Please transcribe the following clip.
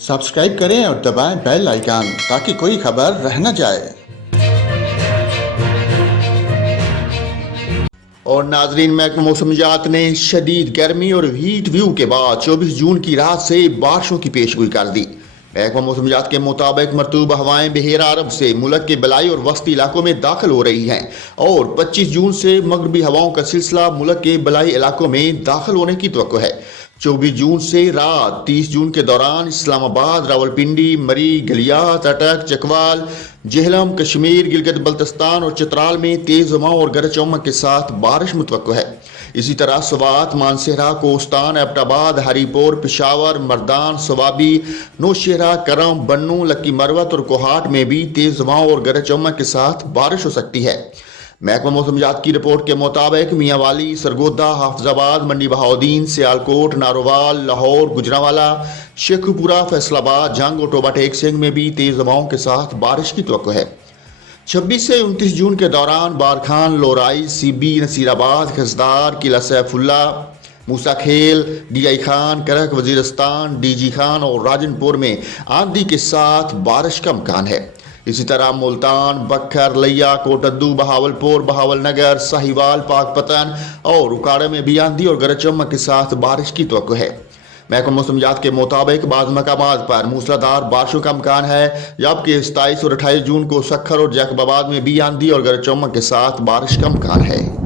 Subscribe करें और दबाएं बेल आइकन ताकि कोई खबर रह न जाए। और नाजरीन, महकमा मौसमियात ने शदीद गर्मी और हीट व्यू के बाद 24 जून की रात से बारिशों की पेशगोई कर दी। महकमा मौसमियात के मुताबिक मरतूब हवाएं बहेरा अरब से मुल्क के बलाई और वस्ती इलाकों में दाखिल हो रही हैं और 25 जून से मगरबी हवाओं का सिलसिला मुल्क के बलाई इलाकों में दाखिल होने की तवक्को है। 24 जून से रात 30 जून के दौरान इस्लामाबाद, रावलपिंडी, मरी, गलियात, अटक, चकवाल, जेहलम, कश्मीर, गिलगित बल्तिस्तान और चित्राल में तेज हवाओं और गरज चमक के साथ बारिश मुतवक्को है। इसी तरह स्वात, मानसेरा, कोस्तान, एबटाबाद, हरीपुर, पेशावर, मर्दान, सवाबी, नौशेरा, करम, बन्नू, लक्की मरवत और कोहाट में भी तेज हवाओं और गरज चमक के साथ बारिश हो सकती है। महकमा मौसमियात की रिपोर्ट के मुताबिक मियांवाली, सरगोदा, हाफिजाबाद, मंडी बहाउद्दीन, सियालकोट, नारोवाल, लाहौर, गुजरांवाला, शेखुपुरा, फैसलाबाद, जंग और टोबा टेक सिंह में भी तेज हवाओं के साथ बारिश की तवक्को है। 26 से 29 जून के दौरान बारखान, लोराई, सीबी, नसीराबाद, खसदार, किला सैफुल्ला, मूसा खेल, डीआई खान, करक, वजीरस्तान, डीजी खान और राजनपुर में आंधी के साथ बारिश का इम्कान है। इसी तरह मुल्तान, बखर, लिया, कोटद्दू, बहावलपुर, बहावलनगर, साहिवाल, पाकपतन और उकाड़ा में भी आंधी और गरज चमक के साथ बारिश की तवक्को है। महकमा मौसमियात के मुताबिक बाद मकामात पर मूसलाधार बारिशों का इम्कान है, जबकि 27 और 28 जून को सखर और जैकबाबाद में भी आंधी और गरज चमक के साथ बारिश का इम्कान है।